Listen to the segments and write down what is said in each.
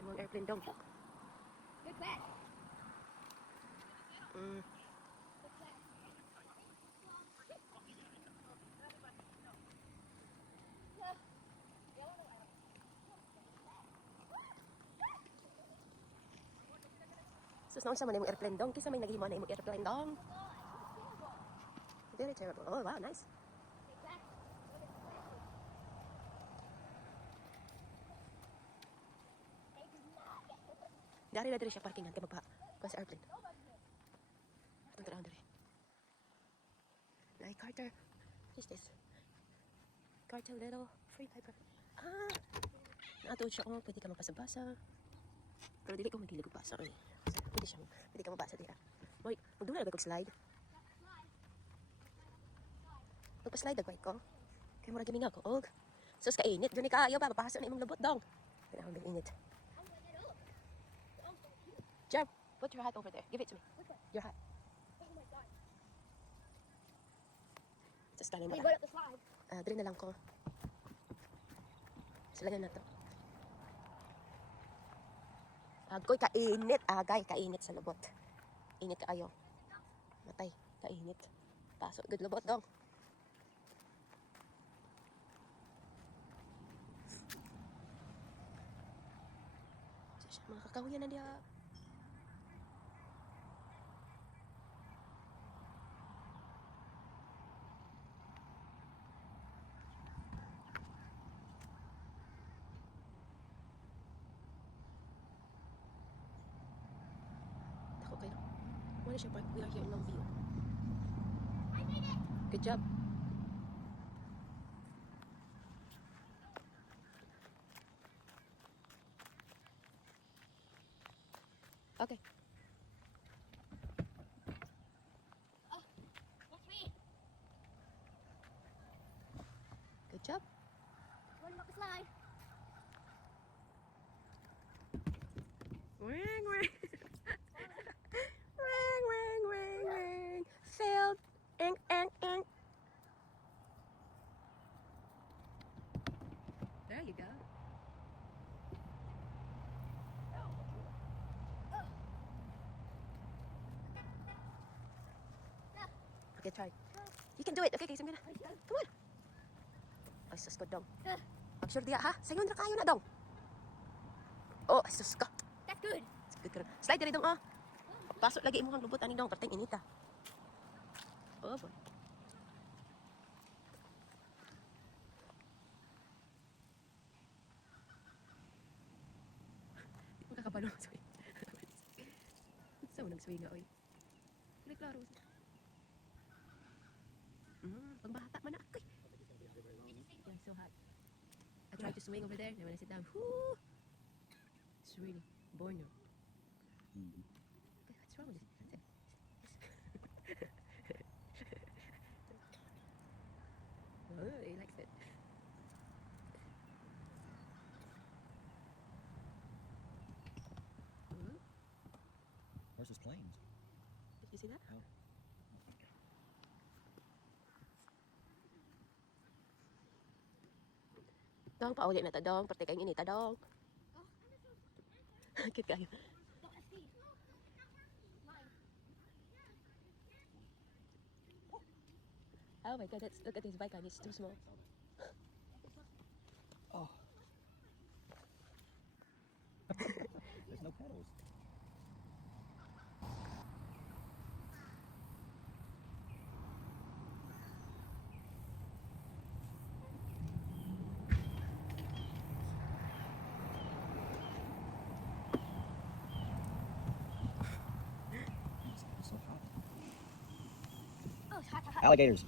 imong airplane dong. Good back. Sus naon sa man imong airplane dong? Kisa may naghimo na imong airplane dong. Very terrible. Oh, wow, nice. Dari na diri siya parkingan kay magpa sa airplane. Atong tara diri. Like Carter. What is this? Carter little free paper. Ah! Naatuod siya oh, pwede ka magpasa-basa. Pero dili ko magdili ko basa eh. Pwede ka mabasa dira. Moy, magdula ba kog slide? Magpa-slide dagway ko. Kay mura gini nga ko og. Sus ka init, gani kaayo ba mapasa na imong lubot dong. Kailangan ng init. Jab, put your hat over there. Give it to me. Your hat. Just tanin mo You lang. got up the slide. Dali na lang ko. Silagan na to. Agoy, kainit. Agay, kainit sa lubot. Init ka ayo. Matay, kainit. Pasok, good lubot dong. Mga kakahuyan na diya. Ako kayo. Wala siya park. We are here in Longview. I made it. Good job. Okay. That's me. Good job. Running up the slide. Wang, wang. Wang, wang, wang, wang. Failed. Ink, ink, ink. There you go. Okay, try. You can do it. Okay, okay, sige na. Come on. Ay, sus ko dong. Mag-sure diya, ha? Sayon na kayo na dong. Oh, ay, sus ka. That's good. Slide dali dong, oh. Pasok lagi imong lubot ani dong, perteng inita. Oh, boy. Makakabalo sa way. Sa unang swing nga, oy. Kaya klaro. Pagbata man na ako. Yeah, so hot. I tried to swing over there, and when I sit down, whoo! It's really boring. What's wrong with this? Oh, he likes it. Where's his planes? Did you see that? Oh. Dong, paulit na ta dong. Parte kayong inita dong. Kit kayo. Oh my god, look at this bike and it's too small. Oh. There's no pedals. It's so hot. Oh, it's hot, hot, hot. Alligators.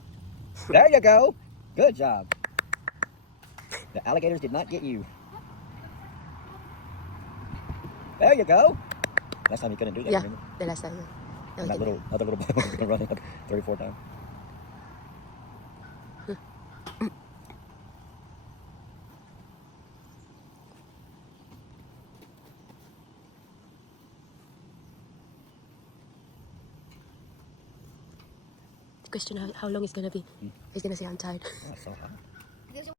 There you go. Good job. The alligators did not get you. There you go. Last time you couldn't do that, Yeah, remember? the last time. And that other little boy was running like 34 times. Question how long it's gonna be. He's gonna say I'm tired. Oh, it's so hot.